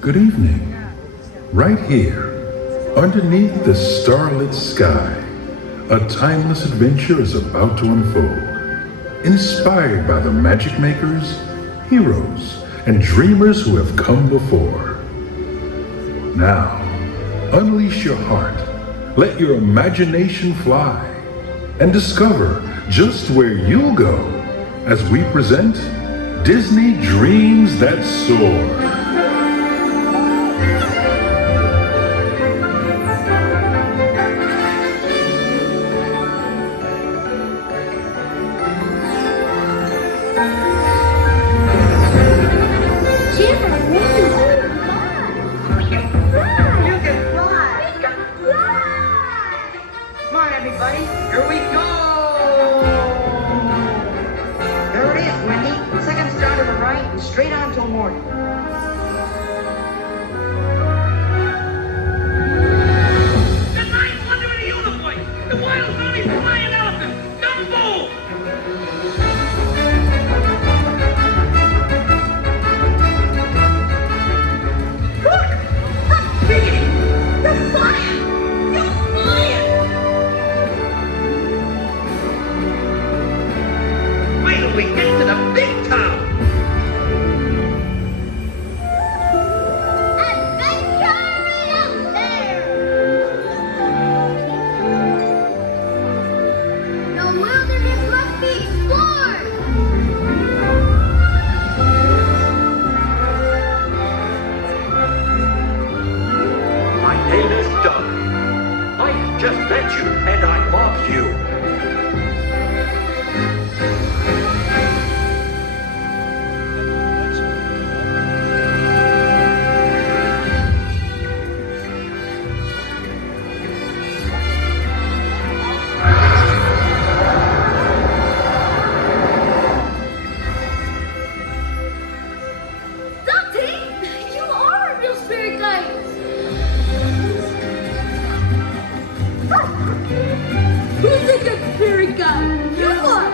Good evening. Right here, underneath the starlit sky, a timeless adventure is about to unfold. Inspired by the magic makers, heroes, and dreamers who have come before. Now, unleash your heart, let your imagination fly, and discover just where you'll go as we present Disney Dreams That Soar. Straight on till morning. The ninth wonder of the universe! The wild honey flying elephant! Dumbo! Look! Look, Piggy! You're flying! You're flying! Wait till we get to the big town! Just met you, and I mocked you. Dante, you are a real spirit guide. Who's a good spirit guide? You are!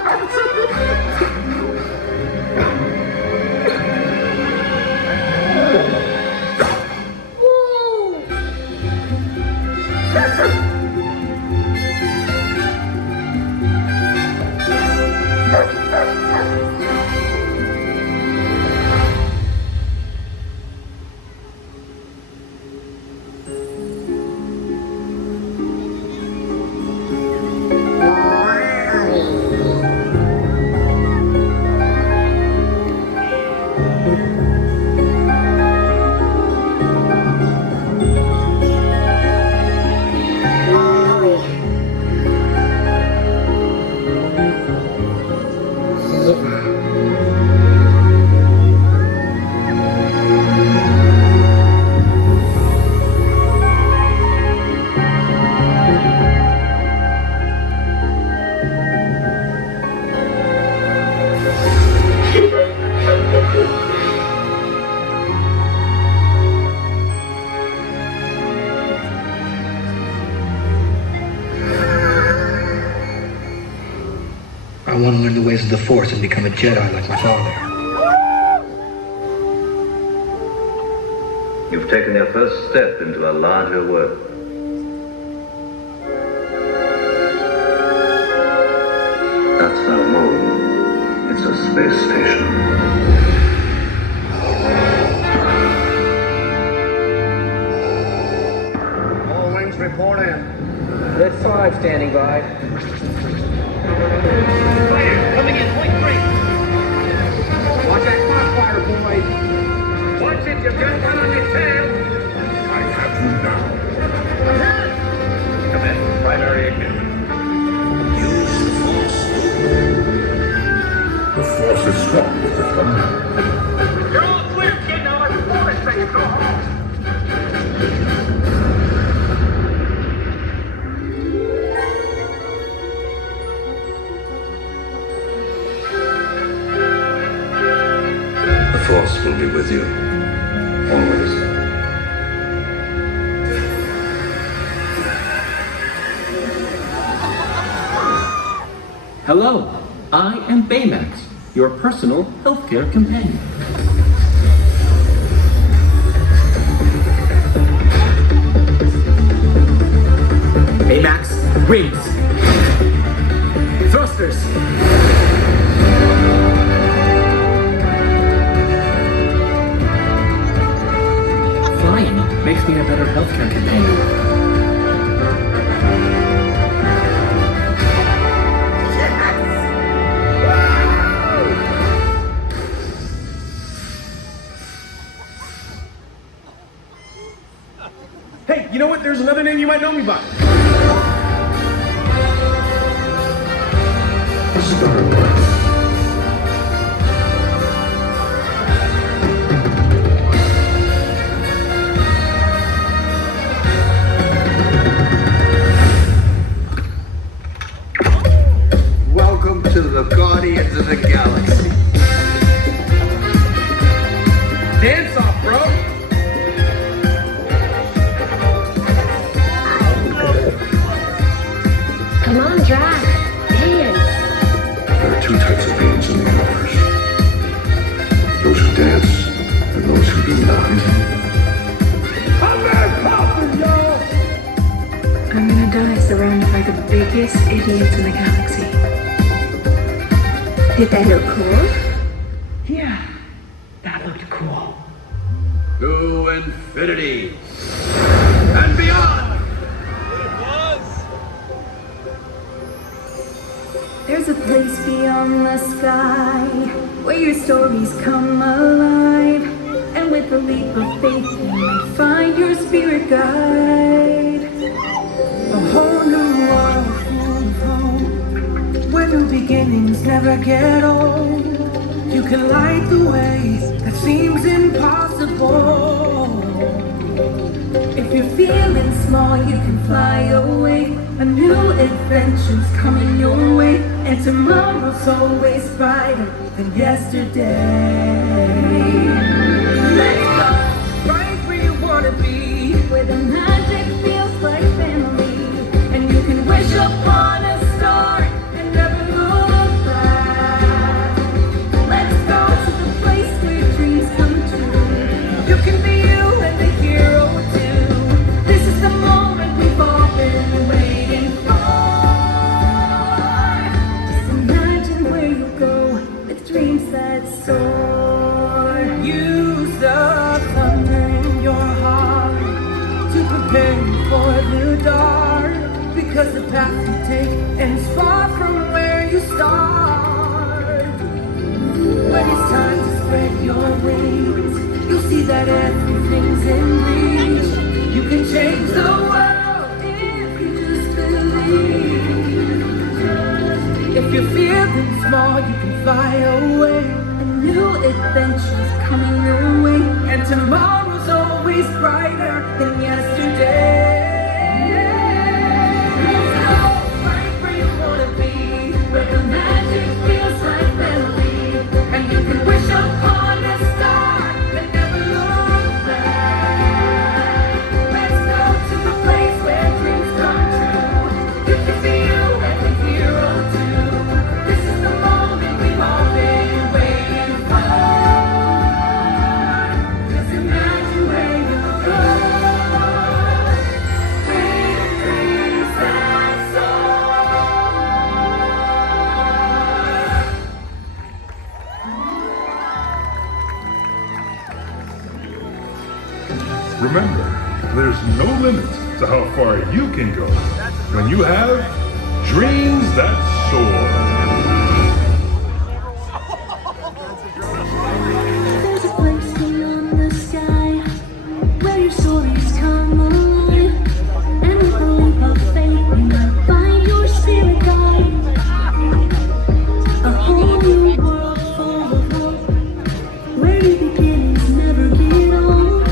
Whoa! I want to learn the ways of the Force and become a Jedi like my father. You've taken your first step into a larger world. That's no moon. It's a space station. All wings report in. Lit 5 standing by. Fire coming in, point 3. Watch that crossfire, boys. Watch it, you've got one on your tail. I have you now. Come in, primary ignition. Use the Force. The Force is strong with this one. You're all clear, kid. Now let's pull this thing and go home. Force will be with you. Always. Hello, I am Baymax, your personal healthcare companion. Baymax, wings, thrusters. Flying makes me a better healthcare companion. Hey, you know what? There's another name you might know me by. Star-Lord. Welcome to the Guardians of the Galaxy. Dance off, bro. Come on, Drax. Dance. There are two types of beings in the universe. Those who dance and those who do not. I'm Mary Poppins, y'all. I'm gonna die surrounded by the biggest idiots in the galaxy. Did that look cool? Yeah, that looked cool. To infinity and beyond. There's a place beyond the sky where your stories come alive. And with a leap of faith, you might find your spirit guide. A whole new world full of hope, where new beginnings never get old. You can light the way that seems impossible. If you're feeling small, you can fly away. A new adventure's coming your way, and tomorrow's always brighter than yesterday. Let's go right where you wanna be, where the magic feels like family, and you can wish upon a star and never look back. Let's go to the place where dreams come true. You can be you and the hero too. This is the moment we've all been waiting for. Just imagine where you go with dreams that soar. Use the thunder in your heart to prepare you for the dark, because the path you take ends far from where you start. When it's time to spread your wings, you'll see that everything's in reach. You can change the world if you just believe. If you're feeling small, you can fly away. A new adventure's coming your way, And tomorrow's always brighter than yesterday. let's go right where you wanna be, where the magic feels like melody, and you can wish upon a star and never look back. Let's go to the place where dreams come true. You can be you and the hero too. This is the moment we've all been waiting for. Just imagine where you go with dreams that soar. Remember, there's no limit to how far you can go when you have dreams that soar. There's a place beyond the sky where your stories come alive, and with a leap of faith, you might find your spirit guide. A whole new world full of hope, where new beginnings never get old.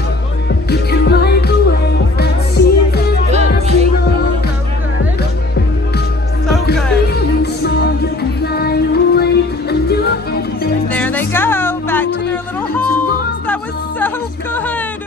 You can ride the wave that seems impossible. Feeling small, you can fly away. A new adventure. There they go, back to their little home. was so good.